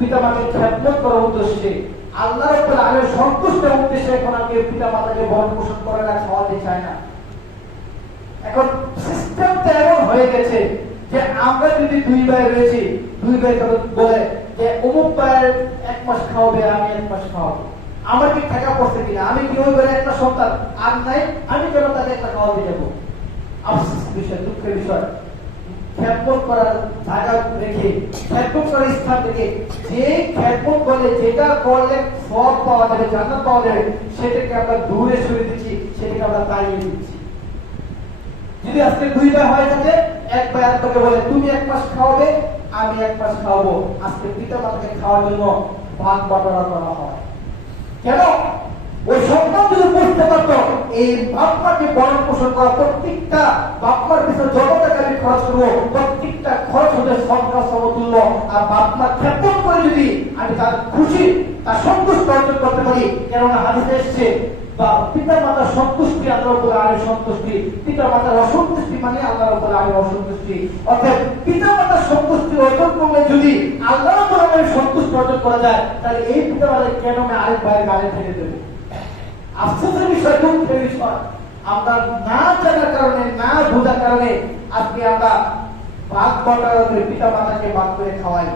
পিতা মাতাকে খেদমত করার উদ্দেশ্যে, আল্লাহর উপর আল্লাহর সন্তুষ্টের উদ্দেশ্যে এখন আমি পিতা মাতাকে ভরণ পোষণ করে না, খাওয়াতে চাই না। এখন সিস্টেমটা এমন হয়ে গেছে যে আমরা যদি দুই ভাই রয়েছি, দুই ভাই বলে যে অমুক ভাইয়ের 1 মাস খাওয়াবে, আমি 1 মাস খাওয়াবো, আমার কি টাকা পড়ছে কিনা, আমি কি ওই ঘরে একটা সন্তান আর নাই, আমি কেন তাকে একটা খাওয়াতে যাবো? আফসোস বিষয়, দুঃখের বিষয়। খেদমত করার জায়গা রেখে, খেদমত করার স্থান থেকে, যে খেদমত করলে যেটা করলে সব পাওয়া যাবে, জান্নাত পাওয়া যাবে, সেটাকে আমরা দূরে সরিয়ে দিচ্ছি, সেটাকে আমরা তাড়িয়ে দিচ্ছি। যদি আজকে 2 ভাই হয়ে থাকে, 1 ভাই আরেকটাকে বলে তুমি 1 মাস খাওয়াবে, আমি 1 মাস খাওয়াবো, আজকে পিতা মাতাকে খাওয়ার জন্য ভাগ বাটোয়ারা করা হয়। কেন? ওই সন্তান যদি বুঝতে পারতো এই বাপমাকে ভরণ পোষণ করা, প্রত্যেকটা বাপমার পিছনে যত টাকা আমি খরচ করবো, প্রত্যেকটা খরচ হতে সরকার সমতুল্য, আর বাপমার খেদমত করে যদি আমি তার খুশি, তার সন্তুষ্ট অর্জন করতে পারি। কেননা হাদিসে এসেছে পিতা মাতার সন্তুষ্টি আল্লাহর উপরে আল্লাহর সন্তুষ্টি, পিতা মাতার অসন্তুষ্টি মানে আল্লাহর উপরে আল্লাহর অসন্তুষ্টি। অর্থাৎ পিতা মাতার সন্তুষ্টি অর্জন করলে যদি আল্লাহর উপরে আল্লাহর সন্তুষ্টি অর্জন করা যায়, তাহলে এই পিতা মাতাকে কেন আমি আরেক ভাইয়ের গালে ঠেলে দেবো? আফসোসের বিষয়, দুঃখের বিষয়, আমরা না জানার কারণে, না বোঝার কারণে আজকে আমরা ভাগ বাটোয়ারা করে পিতা মাতাকে ভাগ করে খাওয়াই।